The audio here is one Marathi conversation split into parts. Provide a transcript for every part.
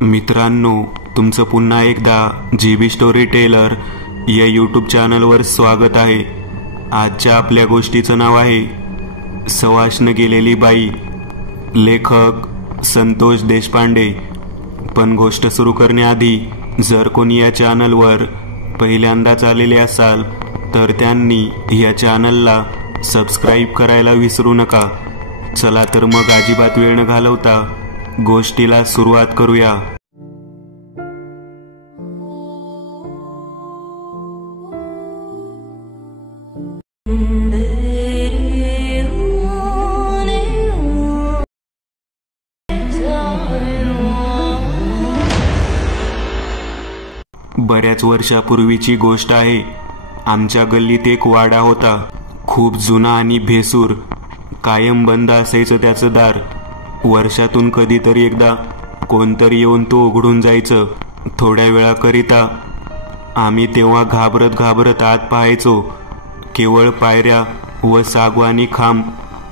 मित्रांनो, तुमचं पुन्हा एकदा जीबी स्टोरी टेलर या यूट्यूब चॅनलवर स्वागत आहे। आजच्या आपल्या गोष्टीचं नाव आहे सवाष्ण गेलेली बाई। लेखक संतोष देशपांडे। पण गोष्ट सुरू करण्याआधी जर कोणी या चॅनलवर पहिल्यांदाच आलेले असाल तर त्यांनी या चॅनलला सबस्क्राइब करायला विसरू नका। चला तर मग अजिबात वेळ न घालवता गोष्टीला सुरुवात करूया। बऱ्याच वर्षापूर्वीची गोष्ट आहे। आमच्या गल्लीत एक वाडा होता, खूप जुना आणि भेसूर। कायम बंद असायचं त्याचं दार। वर्षातून कधीतरी एकदा कोणतरी येऊन तो उघडून जायचं थोड्या वेळाकरिता। आम्ही तेव्हा घाबरत घाबरत आत पाहायचो। केवळ पायऱ्या व सागवानी खांब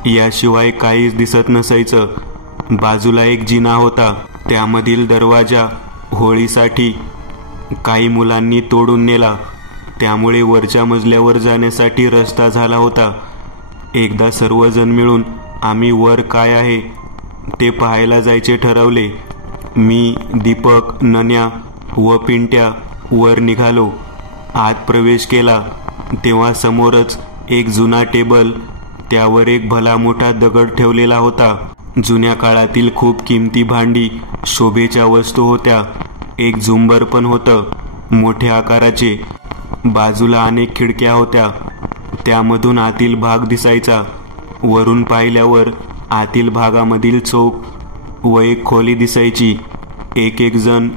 याशिवाय काहीच दिसत नसायचं। बाजूला एक जिना होता, त्यामधील दरवाजा होळीसाठी काही मुलांनी तोडून नेला, त्यामुळे वरच्या मजल्यावर जाण्यासाठी रस्ता झाला होता। एकदा सर्वजण मिळून आम्ही वर काय आहे ते पाहायला जायचे ठरवले। मी, दीपक, नन्या व पिंट्या वर निघालो। आत प्रवेश केला तेव्हा समोरच एक जुना टेबल, त्यावर एक भला मोठा दगड ठेवलेला होता। जुन्या काळातील खूप किमती भांडी, शोभेच्या वस्तू होत्या। एक झुंबर पण होतं, मोठ्या आकाराचे। बाजूला अनेक खिडक्या होत्या, त्यामधून आतील भाग दिसायचा। वरून पाहिल्यावर आतील भागामधील चौक व एक खोली दिसायची। एक एक जण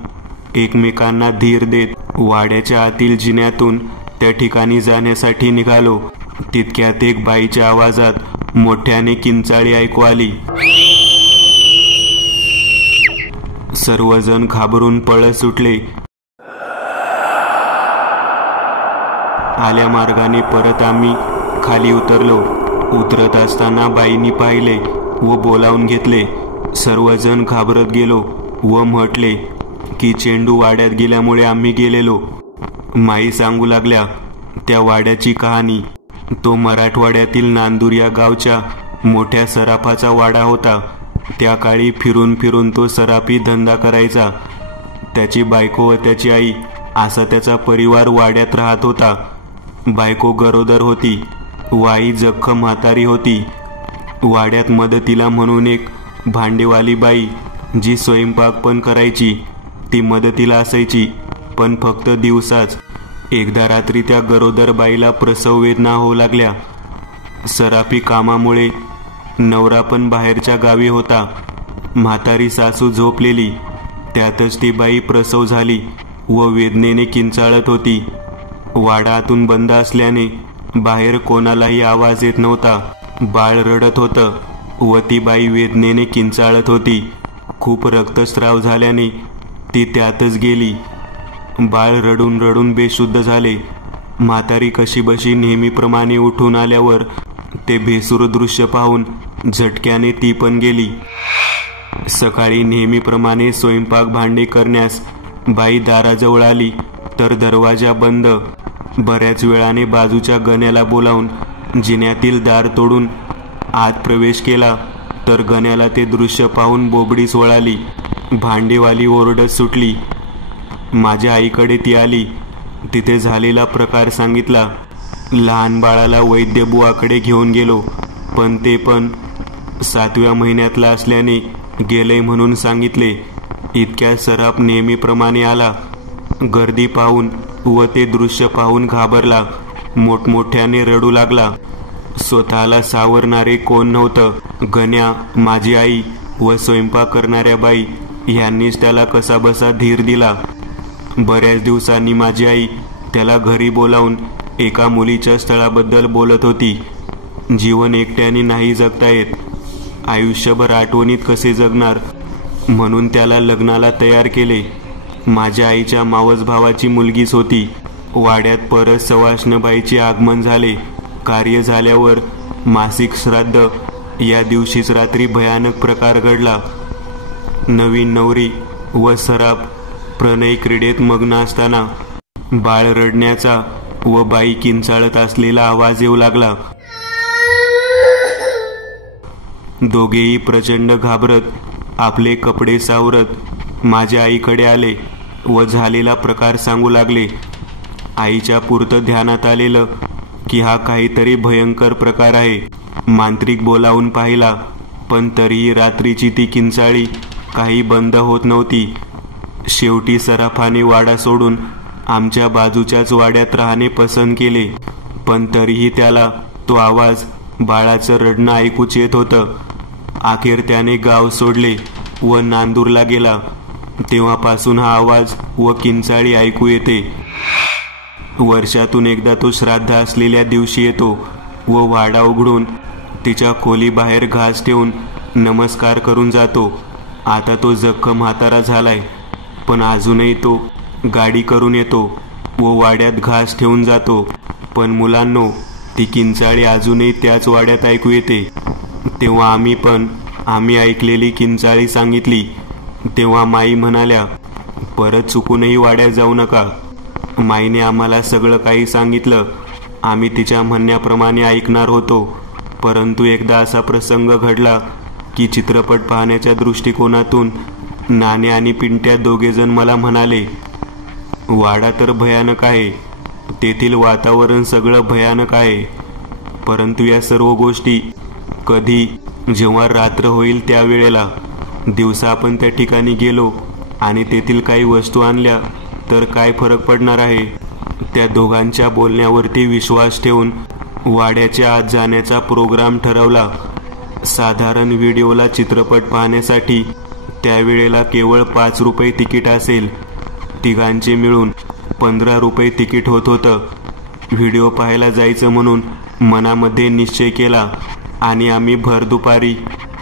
एकमेकांना धीर देत वाड्याच्या आतील जिन्यातून त्या ठिकाणी जाण्यासाठी निघालो। तितक्यात एक बाईच्या आवाजात मोठ्याने किंचाळी ऐकू आली। सर्वजण घाबरून पळत सुटले। आल्या मार्गाने परत आम्ही खाली उतरलो। उतरत असताना बाईंनी पाहिले व बोलावून घेतले। सर्वजण घाबरत गेलो व म्हटले की चेंडू वाड्यात गेल्यामुळे आम्ही गेलेलो। माई सांगू लागल्या त्या वाड्याची कहाणी। तो मराठवाड्यातील नांदूर या गावच्या मोठ्या सराफाचा वाडा होता। त्या काळी फिरून फिरून तो सराफी धंदा करायचा। त्याची बायको व त्याची आई असा त्याचा परिवार वाड्यात राहत होता। बायको गरोदर होती व आई जख्म म्हातारी होती। वाड्यात मदतीला म्हणून एक भांडेवाली बाई, जी स्वयंपाक पण करायची, ती मदतीला असायची, पण फक्त दिवसाच। एकदा रात्री त्या गरोदर बाईला प्रसव वेदना होऊ लागल्या। सराफी कामामुळे नवरा पण बाहेरच्या गावी होता। म्हातारी सासू झोपलेली, त्यातच ती बाई प्रसव झाली व वेदनेने किंचाळत होती। वाडा आतून बंद असल्याने बाहेर कोणालाही आवाज येत नव्हता। बाळ रडत होतं व ती बाई वेदनेने किंचाळत होती। खूप रक्तस्राव झाल्याने ती त्यातच गेली। बाळ रडून रडून बेशुद्ध झाले। म्हातारी कशीबशी नेहमीप्रमाणे उठून आल्यावर ते भेसूर दृश्य पाहून झटक्याने ती पण गेली। सकाळी नेहमीप्रमाणे स्वयंपाक भांडे करण्यास बाई दाराजवळ आली तर दरवाजा बंद। बऱ्याच वेळाने बाजूच्या गण्याला बोलावून जिन्यातील दार तोडून आत प्रवेश केला तर गण्याला ते दृश्य पाहून बोबडीच वळाली। भांडेवाली ओरडत सुटली। माझ्या आईकडे ती आली, तिथे झालेला प्रकार सांगितला। लहान बाळाला वैद्यबुवाकडे घेऊन गेलो, पण ते पण 7व्या महिन्यातला असल्याने गेले म्हणून सांगितले। इतक्या सराफ नेहमीप्रमाणे आला। गर्दी पाहून व ते दृश्य पाहून घाबरला, मोठमोठ्याने रडू लागला। स्वतःला सावरणारे कोण नव्हतं। गण्या, माझी आई व स्वयंपाक करणाऱ्या बाई यांनीच त्याला कसाबसा धीर दिला। बऱ्याच दिवसांनी माझी आई त्याला घरी बोलावून एका मुलीच्या स्थळाबद्दल बोलत होती। जीवन एकट्याने नाही जगता येत, आयुष्यभर आठवणीत कसे जगणार, म्हणून त्याला लग्नाला तयार केले। माझ्या आईच्या मावस भावाची मुलगीच होती। वाड्यात परत सवाष्णबाईचे आगमन झाले। कार्य झाल्यावर मासिक श्राद्ध या दिवशीच रात्री भयानक प्रकार घडला। नवीन नवरी व सराफ प्रणय क्रीडेत मग्न असताना बाळ रडण्याचा व बाई किंचाळत असलेला आवाज येऊ लागला. दोघेही प्रचंड घाबरत आपले कपडे सावरत माझ्या आईकडे आले व झालेला प्रकार सांगू लागले. आईच्या पुरतं ध्यानात आलेलं की हा काहीतरी भयंकर प्रकार आहे. मांत्रिक बोलावून पाहिला, पण तरीही रात्रीची ती किंचाळी काही बंद होत नव्हती. शेवटी सराफाने वाडा सोडून आमच्या बाजूच्याच वाड्यात राहणे पसंत केले, पण तरीही त्याला तो आवाज बाळाचं रडणं ऐकूच येत होतं. अखेर त्याने गाव सोडले व नांदूरला गेला. तेव्हापासून हा आवाज व किंचाळी ऐकू येते. वर्षातून एकदा तो श्राद्ध असलेल्या दिवशी येतो व वाडा उघडून तिच्या खोलीबाहेर घास ठेवून नमस्कार करून जातो. आता तो जख्म म्हातारा झालाय, पण अजूनही तो गाडी करून येतो व वाड्यात घास ठेवून जातो. पण मुलांनो, ती किंचाळी अजूनही त्याच वाड्यात ऐकू येते. तेव्हा आम्ही ऐकलेली किंचाळी सांगितली. तेव्हा माई म्हणाल्या, परत चुकूनही वाड्यात जाऊ नका. माईने आम्हाला सगळं काही सांगितलं. आम्ही तिच्या म्हणण्याप्रमाणे ऐकणार होतो. परंतु एकदा असा प्रसंग घडला की चित्रपट पाहण्याच्या दृष्टिकोनातून नाणे आणि पिंट्या दोघेजण मला म्हणाले, वाडा तर भयानक आहे, तेथील वातावरण सगळं भयानक आहे. परंतु या सर्व गोष्टी कधी, जेव्हा रात्र होईल त्यावेळेला. दिवसा आपण त्या ठिकाणी गेलो आणि तेथील काही वस्तू आणल्या तर काय फरक पडणार आहे. त्या दोघांच्या बोलण्यावरती विश्वास ठेवून वाड्याच्या आत जाण्याचा प्रोग्राम ठरवला. साधारण व्हिडिओला चित्रपट पाहण्यासाठी त्यावेळेला केवळ 5 रुपये तिकीट असेल. तिघांचे मिळून 15 रुपये तिकीट होत होतं. व्हिडिओ पाहायला जायचं म्हणून मनामध्ये निश्चय केला आणि आम्ही भर दुपारी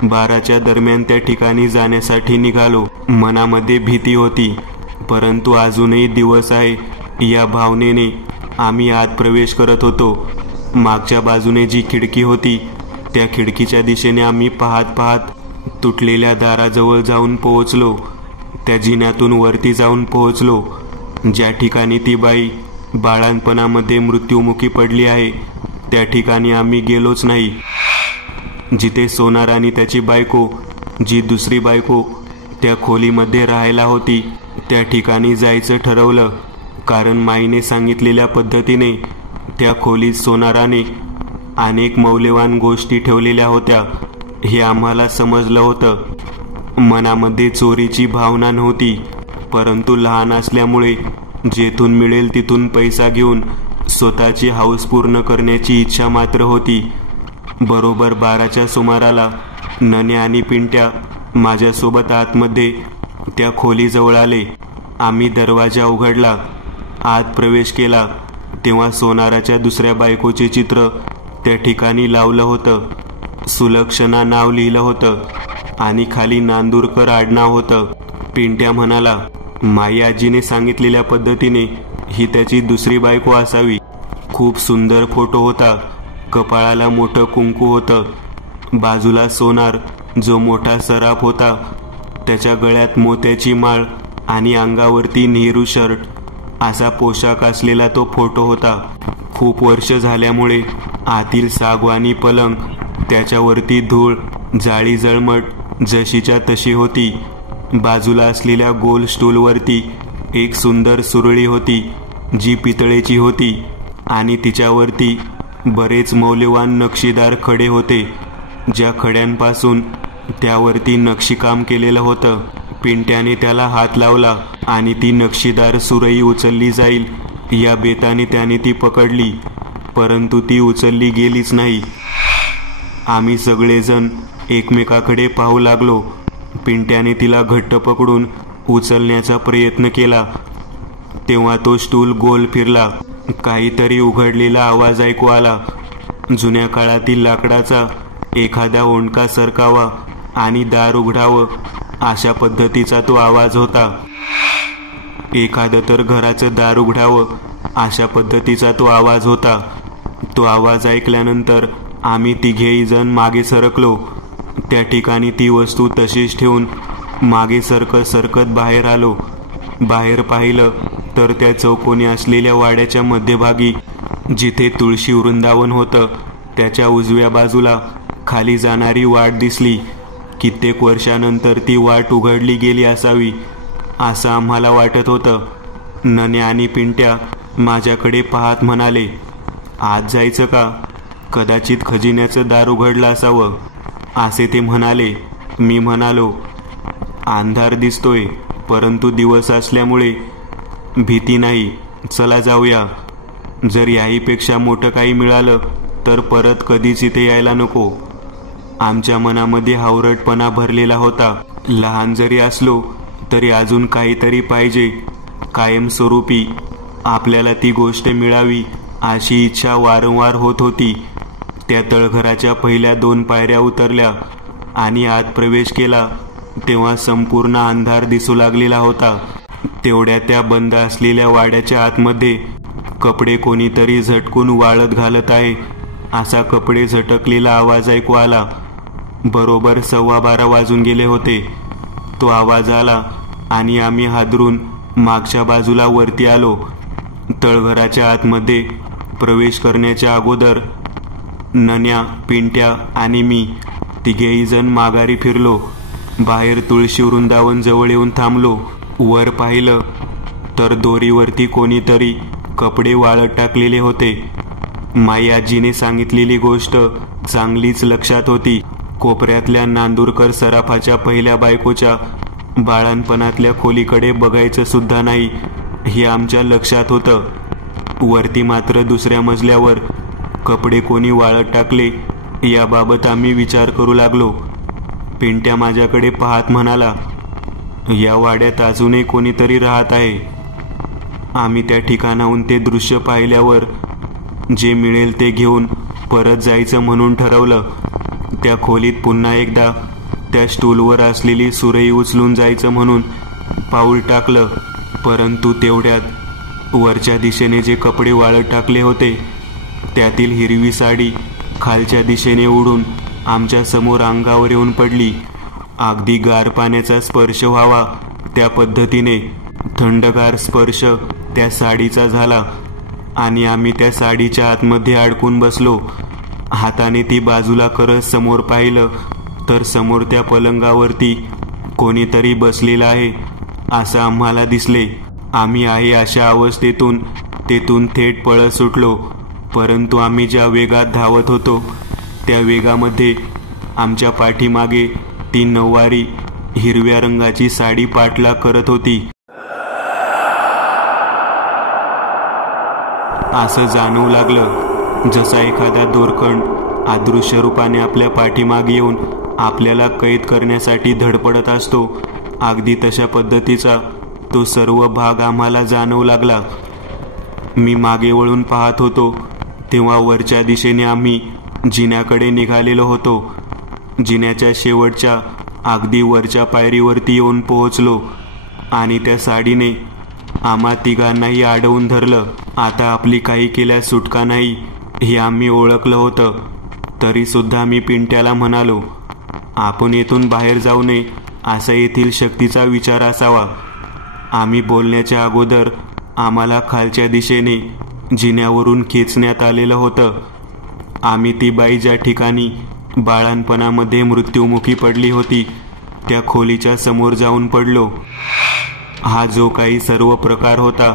12च्या दरम्यान त्या ठिकाणी जाण्यासाठी निघालो. मनामध्ये भीती होती, परंतु अजूनही दिवस आहे या भावनेने आम्ही आत प्रवेश करत होतो. मागच्या बाजूने जी खिडकी होती त्या खिडकीच्या दिशेने आम्ही पाहत पाहत तुटलेल्या दाराजवळ जाऊन पोहोचलो. त्या जिन्यातून वरती जाऊन पोहोचलो. ज्या ठिकाणी ती बाई बाळांपणामध्ये मृत्युमुखी पडली आहे त्या ठिकाणी आम्ही गेलोच नाही. जिथे सोनार आणि त्याची बायको, जी दुसरी बायको त्या खोलीमध्ये राहायला होती, त्या ठिकाणी जायचं ठरवलं. कारण माईने सांगितलेल्या पद्धतीने त्या खोलीत सोनाराने अनेक मौल्यवान गोष्टी ठेवलेल्या होत्या हे आम्हाला समजलं होतं. मनामध्ये चोरीची भावना नव्हती, परंतु लहान असल्यामुळे जेथून मिळेल तिथून पैसा घेऊन स्वतःची हौस पूर्ण करण्याची इच्छा मात्र होती. बरोबर 12च्या सुमाराला नने आणि पिंट्या माझ्यासोबत आतमध्ये त्या खोलीजवळ आले. आम्ही दरवाजा उघडला, आत प्रवेश केला तेव्हा सोनाराच्या दुसऱ्या बायकोचे चित्र त्या ठिकाणी लावलं होतं. सुलक्षणा नाव लिहिलं होतं आणि खाली नांदूरकर आडनाव होतं. पिंट्या म्हणाला, माई आजीने सांगितलेल्या पद्धतीने ही त्याची दुसरी बायको असावी. खूप सुंदर फोटो होता. कपाळाला मोठं कुंकू होतं. बाजूला सोनार, जो मोठा सराफ होता, त्याच्या गळ्यात मोत्याची माळ आणि अंगावरती नेहरू शर्ट असा पोशाख असलेला तो फोटो होता. खूप वर्ष झाल्यामुळे आतील सागवानी पलंग, त्याच्यावरती धूळ, जाळी जळमट जशीच्या तशी होती. बाजूला असलेल्या गोल स्टूलवरती एक सुंदर सुरळी होती जी पितळेची होती आणि तिच्यावरती बरेच मौल्यवान नक्षीदार खडे होते, ज्या खड्यांपासून त्यावरती नक्षीकाम केलेलं होतं. पिंट्याने त्याला हात लावला आणि ती नक्षीदार सुरई उचलली जाईल या बेताने त्याने ती पकडली, परंतु ती उचलली गेलीच नाही. आम्ही सगळेजण एकमेकाकडे पाहू लागलो. पिंट्याने तिला घट्ट पकडून उचलण्याचा प्रयत्न केला तेव्हा तो स्टूल गोल फिरला. काहीतरी उघडलेला आवाज ऐकू आला. जुन्या काळातील लाकडाचा एखादा ओंडका सरकावा आणि दार उघडावं अशा पद्धतीचा तो आवाज होता. एखादं तर घराचं दार उघडावं अशा पद्धतीचा तो आवाज होता. तो आवाज ऐकल्यानंतर आम्ही तिघेही जण मागे सरकलो. त्या ठिकाणी ती वस्तू तशीच ठेवून मागे सरकत सरकत बाहेर आलो. बाहेर पाहिलं तर त्या चौकोनी असलेल्या वाड्याच्या मध्यभागी जिथे तुळशी वृंदावन होतं त्याच्या उजव्या बाजूला खाली जाणारी वाट दिसली. कित्येक वर्षानंतर ती वाट उघडली गेली असावी असं आम्हाला वाटत होतं. नन्या आणि पिंट्या माझ्याकडे पाहत म्हणाले, आत जायचं का? कदाचित खजिन्याचं दार उघडलं असावं असे ते म्हणाले. मी म्हणालो, अंधार दिसतोय परंतु दिवस असल्यामुळे भीती नाही, चला जाऊया. जर याहीपेक्षा मोठं काही मिळालं तर परत कधीच इथे यायला नको. आमच्या मनामध्ये हावरटपणा भरलेला होता. लहान जरी असलो तरी अजून काहीतरी पाहिजे, कायमस्वरूपी आपल्याला ती गोष्ट मिळावी अशी इच्छा वारंवार होत होती. त्या तळघराच्या पहिल्या 2 पायऱ्या उतरल्या आणि आत प्रवेश केला तेव्हा संपूर्ण अंधार दिसू लागलेला होता. तेवढ्या त्या बंद असलेल्या वाड्याच्या आतमध्ये कपडे कोणीतरी झटकून वाळत घालत आहे असा कपडे झटकलेला आवाज ऐकू आला. बरोबर 12:15 वाजून गेले होते. तो आवाज आला आणि आम्ही हादरून मागच्या बाजूला वरती आलो. तळघराच्या आतमध्ये प्रवेश करण्याच्या अगोदर नन्या, पिंट्या आणि मी तिघेही जण माघारी फिरलो. बाहेर तुळशी वृंदावन जवळ येऊन थांबलो. वर पाहिलं तर दोरीवरती कोणीतरी कपडे वाळत टाकलेले होते. माई आजीने सांगितलेली गोष्ट चांगलीच लक्षात होती. कोपऱ्यातल्या नांदुरकर सराफाच्या पहिल्या बायकोच्या बाळणपणातल्या खोलीकडे बघायचं सुद्धा नाही हे आमच्या लक्षात होतं. वरती मात्र दुसऱ्या मजल्यावर कपडे कोणी वाळत टाकले याबाबत आम्ही विचार करू लागलो. पिंट्या माझ्याकडे पाहत म्हणाला, या वाड्यात अजूनही कोणीतरी राहत आहे. आम्ही त्या ठिकाणाहून ते दृश्य पाहिल्यावर जे मिळेल ते घेऊन परत जायचं म्हणून ठरवलं. त्या खोलीत पुन्हा एकदा त्या स्टूलवर असलेली सुरई उचलून जायचं म्हणून पाऊल टाकलं. परंतु तेवढ्यात वरच्या दिशेने जे कपडे वाळत टाकले होते त्यातील हिरवी साडी खालच्या दिशेने उडून आमच्या समोर अंगावर येऊन पडली. अगदी गार पाण्याचा स्पर्श व्हावा त्या पद्धतीने थंडगार स्पर्श त्या साडीचा झाला आणि आम्ही त्या साडीच्या आतमध्ये अडकून बसलो. हाताने ती बाजूला करत समोर पाहिलं तर समोर त्या पलंगावरती कोणीतरी बसलेलं आहे असं आम्हाला दिसले. आम्ही आहे अशा अवस्थेतून तेथून थेट पळत सुटलो. परंतु आम्ही ज्या वेगात धावत होतो त्या वेगामध्ये आमच्या पाठीमागे ती नऊवारी हिरव्या रंगाची साडी पाठलाग करत होती. असं जाणवू लागलं जसा एखादा दोरखंड अदृश्य रूपाने आपल्या पाठीमागे येऊन आपल्याला कैद करण्यासाठी धडपडत असतो. अगदी तशा पद्धतीचा तो सर्व भाग आम्हाला जाणवू लागला. मी मागे वळून पाहत होतो तेव्हा वरच्या दिशेने आम्ही जिन्याकडे निघालेलो होतो. जिन्याच्या शेवटच्या अगदी वरच्या पायरीवरती येऊन पोहोचलो आणि त्या साडीने आम्हा तिघांनाही अडवून धरलं. आता आपली काही केल्यास सुटका नाही हे आम्ही ओळखलं होतं. तरी सुद्धा मी पिंट्याला म्हणालो, आपण येथून बाहेर जाऊ नये असा येथील शक्तीचा विचार असावा. आम्ही बोलण्याच्या अगोदर आम्हाला खालच्या दिशेने जिन्यावरून खेचण्यात आलेलं होतं. आम्ही ती बाई ज्या ठिकाणी बाळणपणामध्ये मृत्युमुखी पडली होती त्या खोलीच्या समोर जाऊन पडलो. हा जो काही सर्व प्रकार होता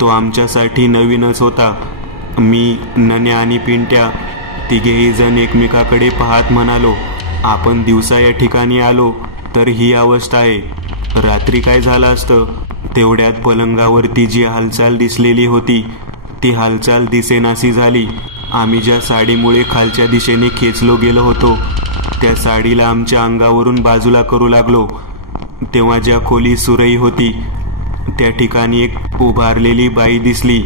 तो आमच्यासाठी नवीनच होता. मी, नन्या आणि पिंट्या तिघेही जण एकमेकाकडे पाहत म्हणालो, आपण दिवसा या ठिकाणी आलो तर ही अवस्था आहे, रात्री काय झालं असतं. तेवढ्यात पलंगावरती जी हालचाल दिसलेली होती ती हालचाल दिसेनाशी झाली. आम्ही ज्या साडीमुळे खालच्या दिशेने खेचलो गेलो होतो त्या साडीला आमच्या अंगावरून बाजूला करू लागलो. तेव्हा ज्या खोली सुरई होती त्या ठिकाणी एक उभारलेली बाई दिसली.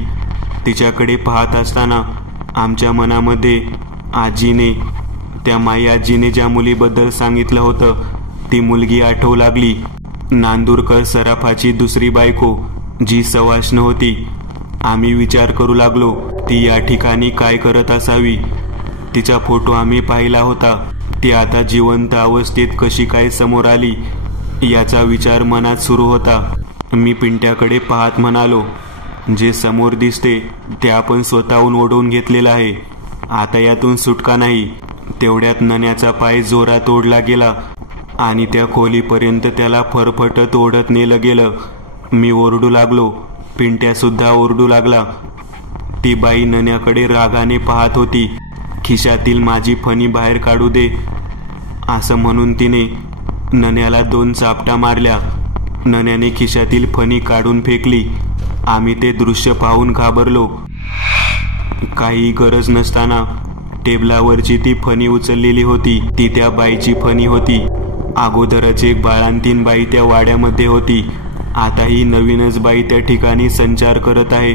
तिच्याकडे पाहत असताना आमच्या मनामध्ये आजीने, त्या माई आजीने ज्या मुलीबद्दल सांगितलं होतं ती मुलगी आठवू लागली. नांदुरकर सराफाची दुसरी बायको जी सवाष्ण होती. आम्ही विचार करू लागलो ती या ठिकाणी काय करत असावी. तिचा फोटो आम्ही पाहिला होता. ती आता जिवंत अवस्थेत कशी काय समोर आली याचा विचार मनात सुरू होता. मी पिंट्याकडे पाहत म्हणालो, जे समोर दिसते ते आपण स्वतःहून ओढून घेतलेलं आहे. आता यातून सुटका नाही. तेवढ्यात नन्याचा पाय जोरात ओढला गेला आणि त्या खोलीपर्यंत त्याला फरफटत ओढत नेलं गेलं. मी ओरडू लागलो. पिंट्या सुद्धा ओरडू लागला. ती बाई नन्याकडे रागाने पाहत होती. खिशातील माझी फणी बाहेर काढू दे असं म्हणून तिने नन्याला 2 चापटा मारल्या. नन्याने खिशातील फणी काढून फेकली. आम्ही ते दृश्य पाहून घाबरलो. काही गरज नसताना टेबलावरची ती फणी उचललेली होती. ती त्या बाईची फणी होती. अगोदरच एक बाळंतीण बाई त्या वाड्यामध्ये होती. आता ही नवीनच बाई त्या ठिकाणी संचार करत आहे.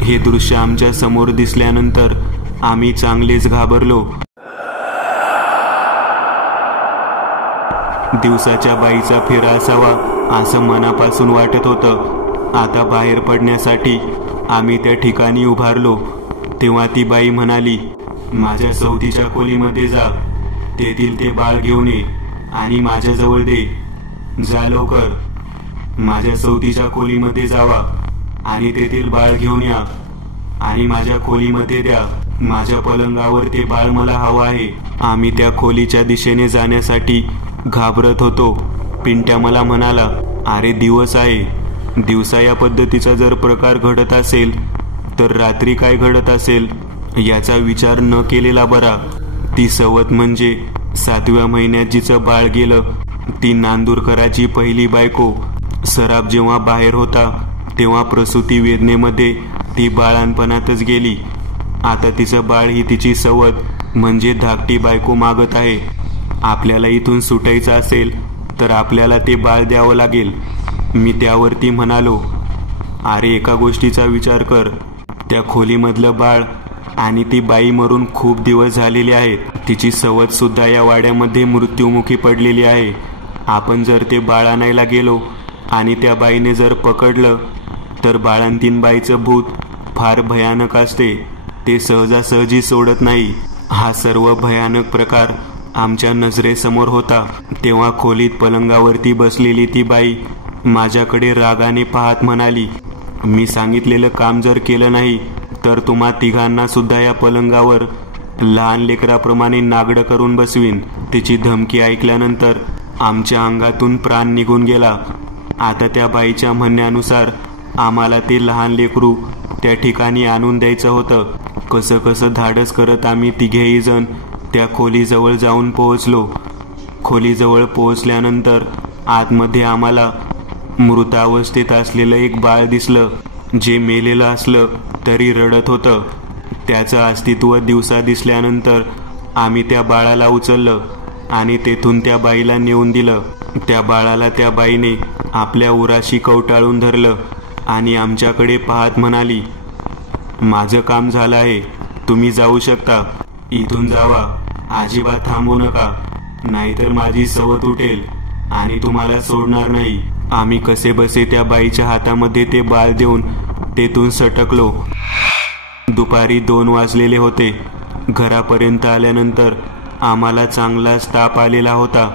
हे दृश्य आमच्या समोर दिसल्यानंतर आम्ही चांगलेच घाबरलो. दिवसाच्या बाईचा फेरा असावा असं मनापासून वाटत होतं. आता बाहेर पडण्यासाठी आम्ही त्या ठिकाणी उभारलो. तेव्हा ती बाई म्हणाली, माझ्या सवतीच्या खोलीमध्ये जा. तेथील ते बाळ घेऊन ये आणि माझ्याजवळ दे. जा लवकर. माझ्या सवतीच्या खोलीमध्ये जावा आणि तेथील बाळ घेऊन या आणि माझ्या खोलीमध्ये द्या. माझ्या पलंगावर ते बाळ मला हवं आहे. आम्ही त्या खोलीच्या दिशेने जाण्यासाठी घाबरत होतो. पिंट्या मला म्हणाला, अरे दिवस आहे. दिवसा या पद्धतीचा जर प्रकार घडत असेल तर रात्री काय घडत असेल याचा विचार न केलेला बरा. ती सवत म्हणजे 7व्या महिन्यात जिचं बाळ गेलं, ती नांदूरकराची पहिली बायको. सराफ जेव्हा बाहेर होता तेव्हा प्रसूती वेदनेमध्ये ती बाळांपणातच गेली. आता तिचं बाळ ही तिची सवत म्हणजे धाकटी बायको मागत आहे. आपल्याला इथून सुटायचं असेल तर आपल्याला ते बाळ द्यावं लागेल. मी त्यावरती म्हणालो, अरे एका गोष्टीचा विचार कर. त्या खोलीमधलं बाळ आणि ती बाई मरून खूप दिवस झालेले आहेत. तिची सवत सुद्धा या वाड्यामध्ये मृत्युमुखी पडलेली आहे. आपण जर ते बाळ आणायला गेलो आणि त्या बाईने जर पकडलं तर बाळंतीण बाईचं भूत फार भयानक असते. ते सहजासहजी सोडत नाही. हा सर्व भयानक प्रकार आमच्या नजरेसमोर होता. तेव्हा खोलीत पलंगावरती बसलेली ती बाई माझ्याकडे रागाने पाहत म्हणाली, मी सांगितलेलं काम जर केलं नाही तर तुम्हा तिघांना सुद्धा या पलंगावर लहान लेकराप्रमाणे नागडं करून बसवीन. तिची धमकी ऐकल्यानंतर आमच्या अंगातून प्राण निघून गेला. आता त्या बाईच्या म्हणण्यानुसार आम्हाला ते लहान लेकरू त्या ठिकाणी आणून द्यायचं होतं. कसं कसं धाडस करत आम्ही तिघेही जण त्या खोलीजवळ जाऊन पोहोचलो. खोलीजवळ पोहोचल्यानंतर आतमध्ये आम्हाला मृतावस्थेत असलेलं एक बाळ दिसलं, जे मेलेलं असलं तरी रडत होतं. त्याचं अस्तित्व दिवसा दिसल्यानंतर आम्ही त्या बाळाला उचललं आणि तेथून त्या बाईला नेऊन दिलं. त्या बाळाला त्या बाईने आपल्या उराशी कवटाळून धरलं आणि आमच्याकडे पाहत म्हणाली, माझं काम झालं आहे. तुम्ही जाऊ शकता. इथून जावा. अजिबात थांबू नका, नाहीतर माझी सवत उठेल आणि तुम्हाला सोडणार नाही. आम्ही कसे बसे त्या बाईच्या हातामध्ये ते बाळ देऊन तेथून सटकलो. दुपारी 2 वाजलेले होते. घरापर्यंत आल्यानंतर आम्हाला चांगलाच ताप आलेला होता.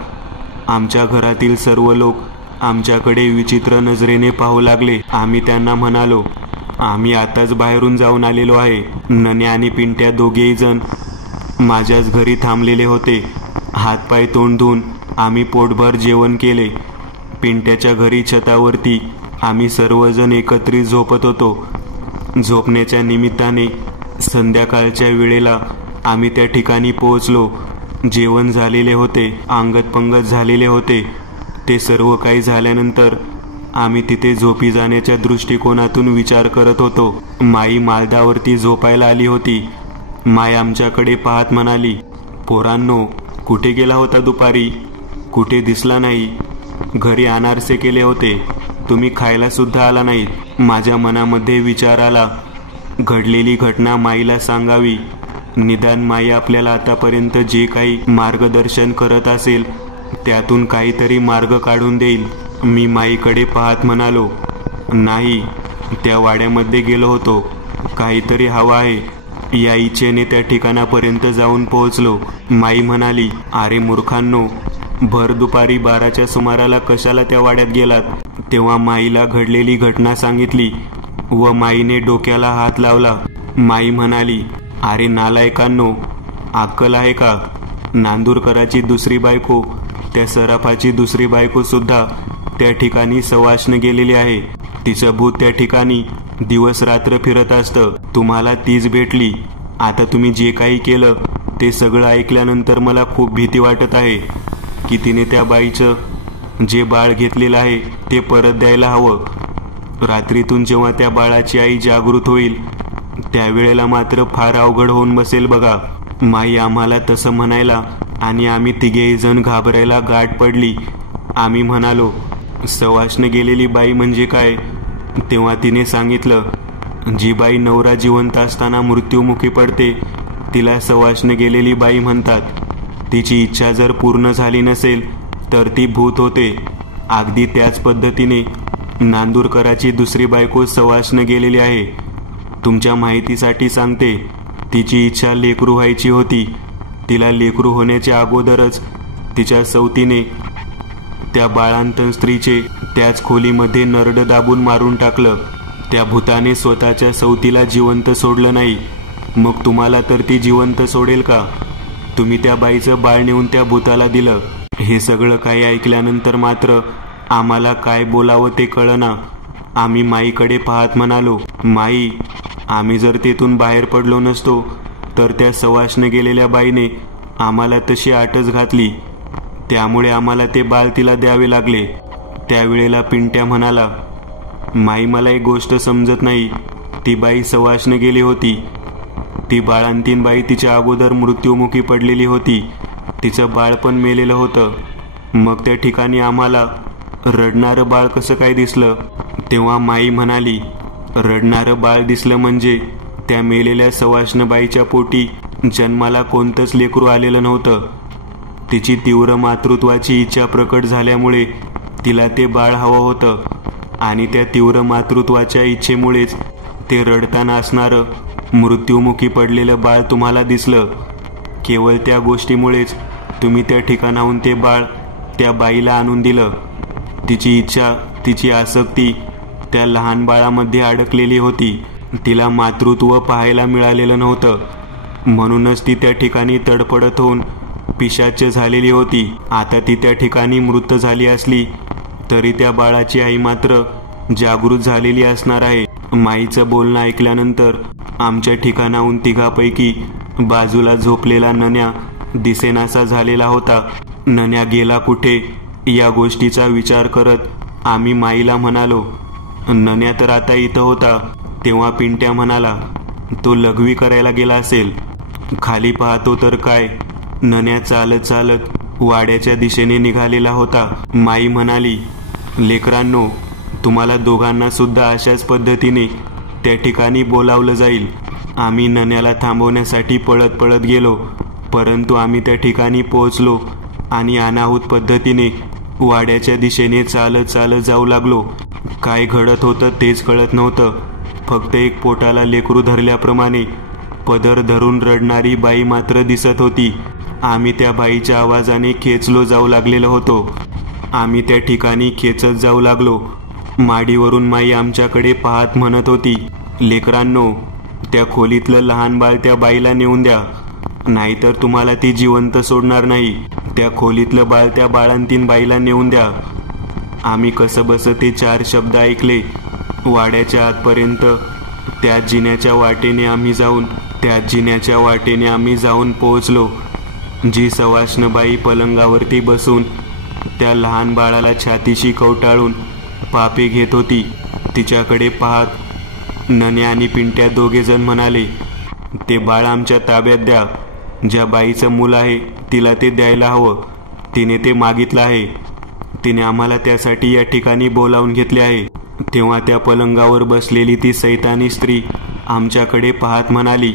आमच्या घरातील सर्व लोक आमच्याकडे विचित्र नजरेने पाहू लागले. आम्ही त्यांना म्हणालो, आम्ही आताच बाहेरून जाऊन आलेलो आहे. नन्या आणि पिंट्या दोघेही जण माझ्याच घरी थांबलेले होते. हातपाय तोंड धुवून आम्ही पोटभर जेवण केले. पिंट्याच्या घरी छतावरती आम्ही सर्वजण एकत्रित झोपत होतो. झोपण्याच्या निमित्ताने संध्याकाळच्या वेळेला आम्ही त्या ठिकाणी पोहोचलो. जेवण झालेले होते, अंगत पंगत झालेले होते. ते सर्व काही झाल्यानंतर आम्ही तिथे झोपी जाण्याच्या दृष्टिकोनातून विचार करत होतो. माई मालदावरती झोपायला आली होती. माई आमच्याकडे पाहत म्हणाली, पोरांनो, कुठे गेला होता दुपारी? कुठे दिसला नाही. घरी अनारसे केले होते, तुम्ही खायला सुद्धा आला नाही. माझ्या मनामध्ये विचार आला, घडलेली घटना माईला सांगावी. निदान माई आपल्याला आतापर्यंत जे काही मार्गदर्शन करत असेल त्यातून काहीतरी मार्ग काढून देईल. मी माईकडे पाहत म्हणालो, नाही, त्या वाड्यामध्ये गेलो होतो. काहीतरी हवं आहे. या इच्छेने त्या ठिकाणापर्यंत जाऊन पोहोचलो. माई म्हणाली, अरे मूर्खांनो, भर दुपारी 12च्या सुमाराला कशाला त्या वाड्यात गेलात? तेव्हा माईला घडलेली घटना सांगितली व माईने डोक्याला हात लावला. माई म्हणाली, अरे नालायकांनो, अक्कल आहे का? नांदूरकराची दुसरी बायको, त्या सराफाची दुसरी बायको सुद्धा त्या ठिकाणी सवाष्ण गेलेली आहे. तिचं भूत त्या ठिकाणी दिवस रात्र फिरत असतं. तुम्हाला तीच भेटली. आता तुम्ही जे काही केलं ते सगळं ऐकल्यानंतर मला खूप भीती वाटत आहे की तिने त्या बाईचं जे बाळ घेतलेलं आहे ते परत द्यायला हवं. रात्रीतून जेव्हा त्या बाळाची आई जागृत होईल त्यावेळेला मात्र फार अवघड होऊन बसेल बघा. माई आम्हाला तसं म्हणायला आणि आम्ही तिघेही जण घाबरायला गाठ पडली. आम्ही म्हणालो, सवाष्ण गेलेली बाई म्हणजे काय? तेव्हा तिने सांगितलं, जी बाई नवरा जिवंत असताना मृत्युमुखी पडते तिला सवाष्ण गेलेली बाई म्हणतात. तिची इच्छा जर पूर्ण झाली नसेल तर ती भूत होते. अगदी त्याच पद्धतीने नांदूरकराची दुसरी बायको सवाष्ण गेलेली आहे. तुमच्या माहितीसाठी सांगते, तिची इच्छा लेकरू व्हायची होती. तिला लेकरू होण्याच्या अगोदरच तिच्या सवतीने त्या बाळांतन स्त्रीचे त्याच खोलीमध्ये नरड दाबून मारून टाकलं. त्या भूताने स्वतःच्या सवतीला जिवंत सोडलं नाही. मग तुम्हाला तर ती जिवंत सोडेल का? तुम्ही त्या बाईचं बाळ नेऊन त्या भूताला दिलं. हे सगळं काही ऐकल्यानंतर मात्र आम्हाला काय बोलावं ते कळना. आम्ही माईकडे पाहत म्हणालो, माई, आम्ही जर तेथून बाहेर पडलो नसतो तर त्या सवाष्ण गेलेल्या बाईने आम्हाला तशी आटच घातली. त्यामुळे आम्हाला ते बाळ तिला द्यावे लागले. त्यावेळेला पिंट्या म्हणाला, माई, मला एक गोष्ट समजत नाही. ती बाई सवाष्ण गेली होती. ती बाळांतीन बाई तिच्या अगोदर मृत्युमुखी पडलेली होती. तिचं बाळ पण मेलेलं होतं. मग त्या ठिकाणी आम्हाला रडणारं बाळ कसं काय दिसलं? तेव्हा माई म्हणाली, रडणारं बाळ दिसलं म्हणजे त्या मेलेल्या सवाष्ण बाईच्या पोटी जन्माला कोणतंच लेकरू आलेलं नव्हतं. तिची तीव्र मातृत्वाची इच्छा प्रकट झाल्यामुळे तिला ते बाळ हवं होतं आणि त्या तीव्र मातृत्वाच्या इच्छेमुळेच ते रडताना असणारं मृत्युमुखी पडलेलं बाळ तुम्हाला दिसलं. केवळ त्या गोष्टीमुळेच तुम्ही त्या ठिकाणाहून ते बाळ त्या बाईला आणून दिलं. तिची इच्छा, तिची आसक्ती त्या लहान बाळामध्ये अडकलेली होती. तिला मातृत्व पाहायला मिळालेलं नव्हतं. म्हणूनच ती त्या ठिकाणी तडफडत होऊन पिशाच्य झालेली होती. आता ती त्या ठिकाणी मृत झाली असली तरी त्या बाळाची आई मात्र जागृत झालेली असणार आहे. माईचं बोलणं ऐकल्यानंतर आमच्या ठिकाणाहून तिघापैकी बाजूला झोपलेला नन्या दिसेनासा झालेला होता. नन्या गेला कुठे या गोष्टीचा विचार करत आम्ही माईला म्हणालो, नन्या तर आता इथं होता. तेव्हा पिंट्या म्हणाला, तो लघवी करायला गेला असेल. खाली पाहतो तर काय, नन्या चालत चालत वाड्याच्या दिशेने निघालेला होता. माई म्हणाली, लेकरांनो, तुम्हाला दोघांना सुद्धा अशाच पद्धतीने त्या ठिकाणी बोलावलं जाईल. आम्ही नन्याला थांबवण्यासाठी पळत पळत गेलो, परंतु आम्ही त्या ठिकाणी पोहोचलो आणि अनाहूत पद्धतीने वाड्याच्या दिशेने चालत चालत जाऊ लागलो. काय घडत होतं तेच कळत नव्हतं. फक्त एक पोटाला लेकरू धरल्याप्रमाणे पदर धरून रडणारी बाई मात्र दिसत होती. आम्ही त्या बाईच्या आवाजाने खेचलो जाऊ लागलेलो होतो. आम्ही त्या ठिकाणी खेचत जाऊ लागलो. माडीवरून माई आमच्याकडे पाहत म्हणत होती, लेकरांनो, त्या खोलीतलं लहान बाळ त्या बाईला नेऊन द्या, नाहीतर तुम्हाला ती जिवंत सोडणार नाही. त्या खोलीतलं बाळ त्या बाळांतीन बाईला नेऊन द्या. आम्ही कसंबसं ते 4 शब्द ऐकले. वाड्याच्या आतपर्यंत त्या जिन्याच्या वाटेने आम्ही जाऊन पोहोचलो. जी सवाष्ण बाई पलंगावरती बसून त्या लहान बाळाला छातीशी कवटाळून पापे घेत होती, तिच्याकडे पाहत नन्या आणि पिंट्या दोघेजण म्हणाले, ते बाळ आमच्या ताब्यात द्या. ज्या बाईचं मूल आहे तिला ते द्यायला हवं. तिने ते मागितलं आहे. तिने आम्हाला त्यासाठी या ठिकाणी बोलावून घेतले आहे. तेव्हा त्या पलंगावर बसलेली ती सैतानी स्त्री आमच्याकडे पाहत म्हणाली,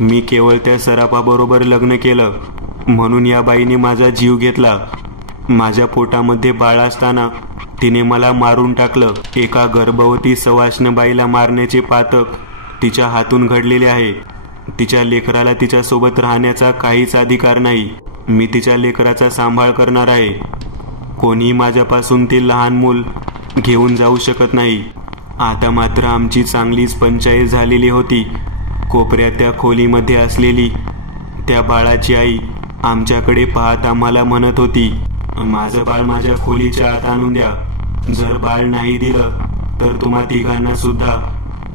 मी केवळ त्या सराफाबरोबर लग्न केलं म्हणून या बाईने माझा जीव घेतला. माझ्या पोटामध्ये बाळ असताना तिने मला मारून टाकलं. एका गर्भवती सवाष्ण बाईला मारण्याचे पातक तिच्या हातून घडलेले आहे. तिच्या लेकराला तिच्यासोबत राहण्याचा काहीच अधिकार नाही. मी तिच्या लेकराचा सांभाळ करणार आहे. कोणी माझ्यापासून ते लहान मूल घेऊन जाऊ शकत नाही. आता मात्र आमची चांगलीच पंचायत झालेली होती. कोपऱ्यात त्या खोलीमध्ये असलेली त्या बाळाची आई आमच्याकडे पाहत आम्हाला म्हणत होती, माझं बाळ माझ्या खोलीच्या आत आणून द्या. जर बाळ नाही दिलं तर तुम्हा तिघांना सुद्धा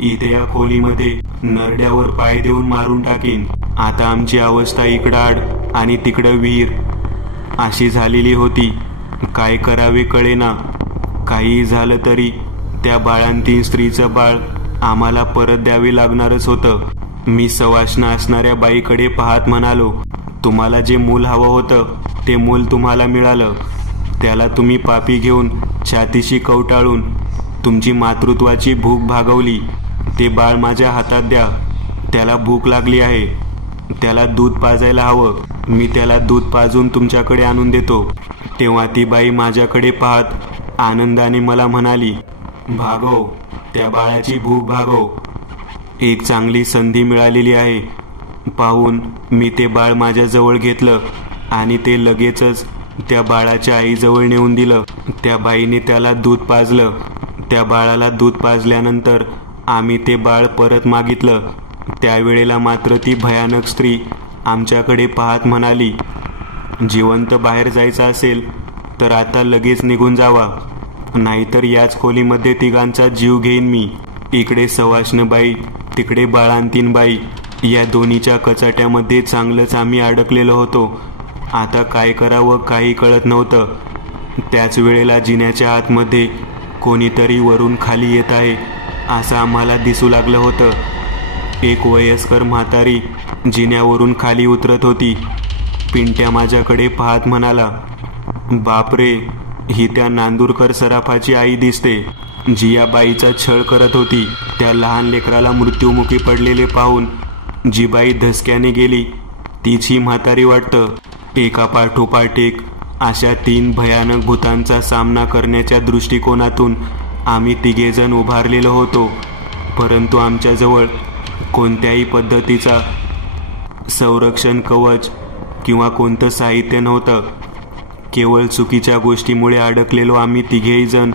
इथे या खोलीमध्ये नरड्यावर पाय देऊन मारून टाकीन. आता आमची अवस्था इकडं आड आणि तिकडं विहीर अशी झालेली होती. काय करावे कळेना. काही झालं तरी त्या बाळांतीन स्त्रीचं बाळ आम्हाला परत द्यावे लागणारच होतं. मी सवाष्ण असणाऱ्या बाईकडे पाहत म्हणालो, तुम्हाला जे मूल हवं होतं ते मूल तुम्हाला मिळालं. त्याला तुम्ही पापी घेऊन छातीशी कवटाळून तुमची मातृत्वाची भूक भागवली. ते बाळ माझ्या हातात द्या. त्याला भूक लागली आहे. त्याला दूध पाजायला हवं. मी त्याला दूध पाजून तुमच्याकडे आणून देतो. तेव्हा ती बाई माझ्याकडे पाहत आनंदाने मला म्हणाली, भागव, त्या बाळाची भूक भागव. एक चांगली संधी मिळालेली आहे. पाहून मी ते बाळ माझ्याजवळ घेतलं आणि ते लगेचच त्या बाळाच्या आईजवळ नेऊन दिलं. त्या बाईने त्याला दूध पाजलं. त्या बाळाला दूध पाजल्यानंतर आम्ही ते बाळ परत मागितलं. त्यावेळेला मात्र ती भयानक स्त्री आमच्याकडे पाहत म्हणाली, जिवंत बाहेर जायचं असेल तर आता लगेच निघून जावा, नाहीतर याच खोलीमध्ये तिघांचा जीव घेईन मी. इकडे सवाष्णबाई, तिकडे बाळांतीन बाई, या दोन्हीच्या कचाट्यामध्ये चांगलंच आम्ही अडकलेलो होतो. आता काय करावं काही कळत नव्हतं. त्याच वेळेला जिन्याच्या आतमध्ये कोणीतरी वरून खाली येत आहे असं आम्हाला दिसू लागलं होतं. एक वयस्कर म्हातारी जिन्यावरून खाली उतरत होती. पिंट्या माझ्याकडे पाहत म्हणाला, बापरे, ही त्या नांदूरकर सराफाची आई दिसते, जी या बाईचा छळ करत होती. त्या लहान लेकराला मृत्युमुखी पडलेले पाहून जी बाई धसक्याने गेली तीच ही म्हातारी वाटतं. एका पाठोपाठ एक अशा 3 भयानक भूतांचा सामना करण्याच्या दृष्टिकोनातून आम्ही तिघेजण उभारलेलो होतो. परंतु आमच्याजवळ कोणत्याही पद्धतीचा संरक्षण कवच किंवा कोणतं साहित्य नव्हतं. केवळ चुकीच्या गोष्टीमुळे अडकलेलो आम्ही तिघेही जण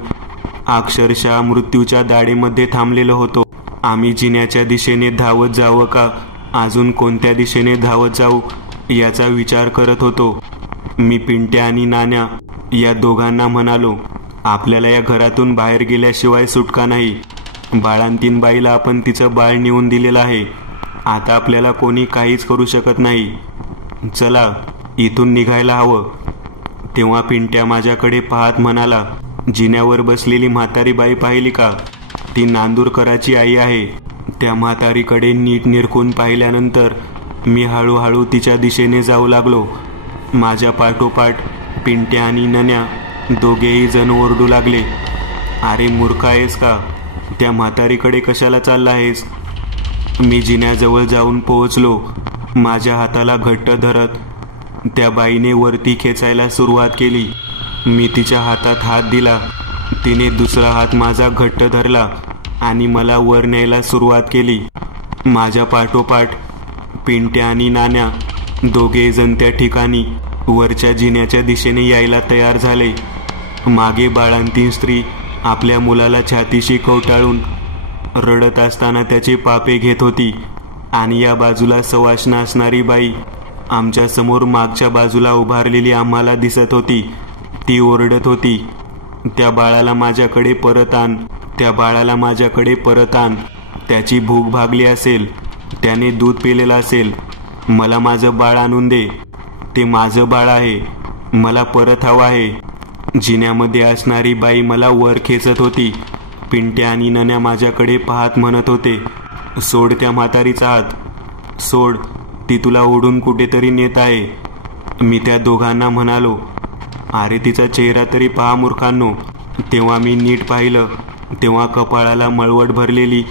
अक्षरशः मृत्यूच्या दाढेमध्ये थांबलेलो होतो. आम्ही जिन्याच्या दिशेने धावत जावं का अजून कोणत्या दिशेने धावत जाऊ याचा विचार करत होतो. मी पिंट्या आणि नाण्या या दोघांना म्हणालो, आपल्याला या घरातून बाहेर गेल्याशिवाय सुटका नाही. बाळांतीन बाईला आपण तिचं बाळ नेऊन दिलेलं आहे. आता आपल्याला कोणी काहीच करू शकत नाही. चला, इथून निघायला हवं. तेव्हा पिंट्या माझ्याकडे पाहत म्हणाला, जिन्यावर बसलेली म्हातारी बाई पाहिली का? ती नांदूरकराची आई आहे. त्या म्हातारीकडे नीट निरखून पाहिल्यानंतर मी हळूहळू तिच्या दिशेने जाऊ लागलो. माझ्या पाठोपाठ पिंट्या आणि नन्या दोघेही जण ओरडू लागले, अरे मूर्ख आहेस का? त्या म्हातारीकडे कशाला चालला आहेस? मी जिन्याजवळ जाऊन पोहोचलो. माझ्या हाताला घट्ट धरत त्या बाईने वरती खेचायला सुरुवात केली. मी तिच्या हातात हात दिला. तिने दुसरा हात माझा घट्ट धरला आणि मला वर न्यायला सुरुवात केली. माझ्या पाठोपाठ पिंट्या आणि नाण्या दोघे जण त्या ठिकाणी वरच्या जिन्याच्या दिशेने यायला तयार झाले. मागे बाळांतीन स्त्री आपल्या मुलाला छातीशी कवटाळून रडत असताना त्याचे पापे घेत होती आणि या बाजूला सवाष्ण असणारी बाई आमच्या समोर मागच्या बाजूला उभारलेली आम्हाला दिसत होती. ती ओरडत होती, त्या बाळाला माझ्याकडे परत आण, त्या बाळाला माझ्याकडे परत आण. त्याची भूक भागली असेल, त्याने दूध पिलेलं असेल. मला माझं बाळ आणून दे. ते माझं बाळ आहे. मला परत हवं आहे. जिन्यामध्ये असणारी बाई मला वर खेचत होती. पिंट्या आणि नन्या माझ्याकडे पाहत म्हणत होते, सोड त्या म्हातारीचा हात, सोड, ती तुला ओढून कुठेतरी नेत आहे. मी त्या दोघांना म्हणालो, अरे तिचा चेहरा तरी पहा मूर्खांनो. तेव्हा मी नीट पाहिलं तेव्हा कपाळाला मळवट भरलेली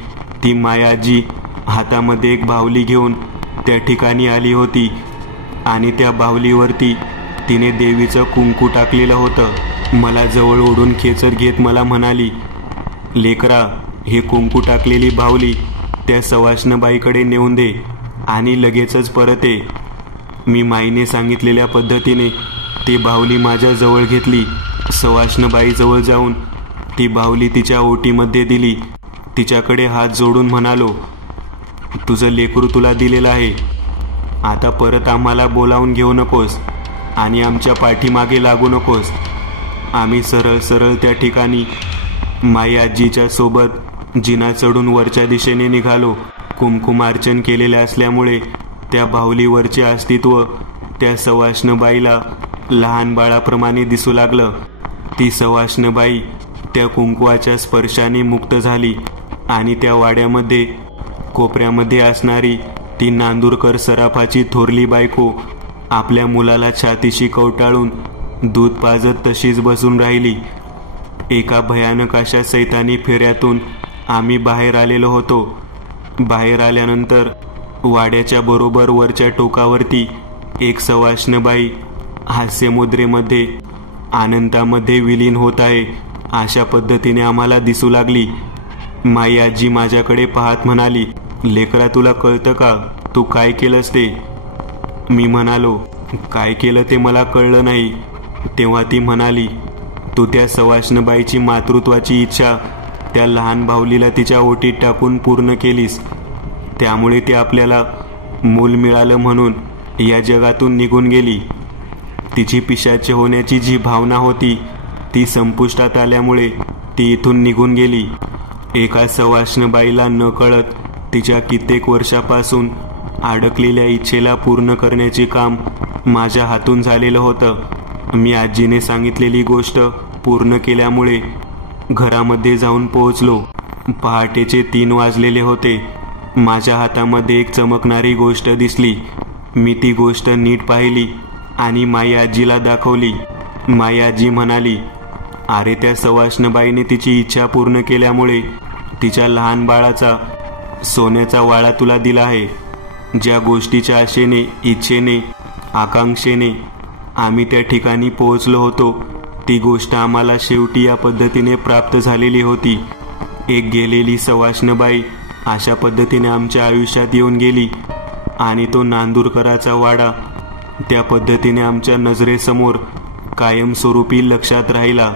ती मायाजी हातामध्ये एक बाहुली घेऊन त्या ठिकाणी आली होती आणि त्या बाहुलीवरती तिने देवीचं कुंकू टाकलेलं होतं. मला जवळ ओढून खेचत घेत मला म्हणाली, लेकरा, हे कुंकू टाकलेली बाहुली त्या सवाष्णबाईकडे नेऊन दे आणि लगेचच परत ये. मी माईने सांगितलेल्या पद्धतीने ती बाहुली माझ्या जवळ घेतली. सवाष्णबाई जवळ जाऊन ती बाहुली तिच्या ओटीमध्ये दिली. तिच्याकडे हात जोडून म्हणालो, तुझं लेकरू तुला दिलेलं आहे. आता परत आम्हाला बोलावून घेऊ नकोस आणि आमच्या पाठीमागे लागू नकोस. आम्ही सरळ सरळ त्या ठिकाणी माई आजीच्या सोबत जिना चढून वरच्या दिशेने निघालो. कुमकुमार्चन केलेले असल्यामुळे त्या बाहुलीवरचे अस्तित्व त्या सवाष्णबाईला लहान बाळाप्रमाणे दिसू लागलं. ती सवाष्णबाई त्या कुंकवाच्या स्पर्शाने मुक्त झाली आणि त्या वाड्यामध्ये कोपऱ्यामध्ये असणारी ती नांदुरकर सराफाची थोरली बायको आपल्या मुलाला छातीशी कवटाळून दूध पाजत तशीच बसून राहिली. एका भयानक अशा सैतानी फेऱ्यातून आम्ही बाहेर आलेलो होतो. बाहेर आल्यानंतर वाड्याच्या बरोबर वरच्या टोकावरती एक सवाष्णबाई हास्यमुद्रेमध्ये आनंदामध्ये विलीन होत आहे अशा पद्धतीने आम्हाला दिसू लागली. माई आजी माझ्याकडे पाहत म्हणाली, लेकरा तुला कळतं का तू काय केलंस ते? मी म्हणालो, काय केलं ते मला कळलं नाही. तेव्हा ती म्हणाली, तू त्या सवाष्णबाईची मातृत्वाची इच्छा त्या लहान बाहुलीला तिच्या ओटीत टाकून पूर्ण केलीस. त्यामुळे ती आपल्याला मूल मिळालं म्हणून या जगातून निघून गेली. तिची पिशाच्य होण्याची जी भावना होती ती संपुष्टात आल्यामुळे ती इथून निघून गेली. एका सवाष्णबाईला न कळत तिच्या कित्येक वर्षापासून अडकलेल्या इच्छेला पूर्ण करण्याचे काम माझ्या हातून झालेलं होतं. मी आजीने सांगितलेली गोष्ट पूर्ण केल्यामुळे घरामध्ये जाऊन पोहोचलो. पहाटेचे 3 वाजलेले होते. माझ्या हातामध्ये एक चमकणारी गोष्ट दिसली. मी ती गोष्ट नीट पाहिली आणि माई आजीला दाखवली. माई आजी म्हणाली, अरे त्या सवाष्णबाईने तिची इच्छा पूर्ण केल्यामुळे तिच्या लहान बाळाचा सोन्याचा वाळा तुला दिला आहे. ज्या गोष्टीच्या आशेने, इच्छेने, आकांक्षेने आम्ही त्या ठिकाणी पोहोचलो होतो ती गोष्ट आम्हाला शेवटी या पद्धतीने प्राप्त झालेली होती. एक गेलेली सवाष्णबाई अशा पद्धतीने आमच्या आयुष्यात येऊन गेली आणि तो नांदुरकराचा वाडा त्या पद्धतीने आमच्या नजरेसमोर कायमस्वरूपी लक्षात राहिला.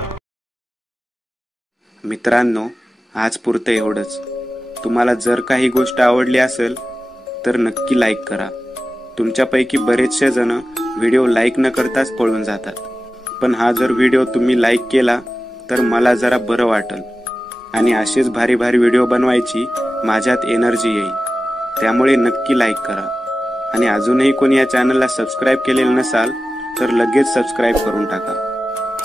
मित्रांनो, आज पुरतं एवढंच. तुम्हाला जर काही गोष्ट आवडली असेल तर नक्की लाईक करा. तुमच्यापैकी बरेचसे जण व्हिडिओ लाईक न करताच पळून जातात, पण हा जर व्हिडिओ तुम्ही लाईक केला तर मला जरा बरं वाटेल आणि असेच भारी भारी व्हिडिओ बनवायची माझ्यात एनर्जी येईल. त्यामुळे नक्की लाईक करा आणि अजूनही कोणी या चॅनलला सबस्क्राईब केलेलं नसाल तर लगेच सबस्क्राईब करून टाका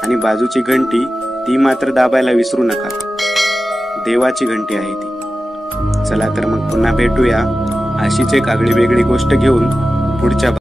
आणि बाजूची घंटी ती मात्र दाबायला विसरू नका. देवाची घंटी आहे ती. चला तर मग पुन्हा भेटूया अशीच एक आगळी वेगळी गोष्ट घेऊन पुढच्या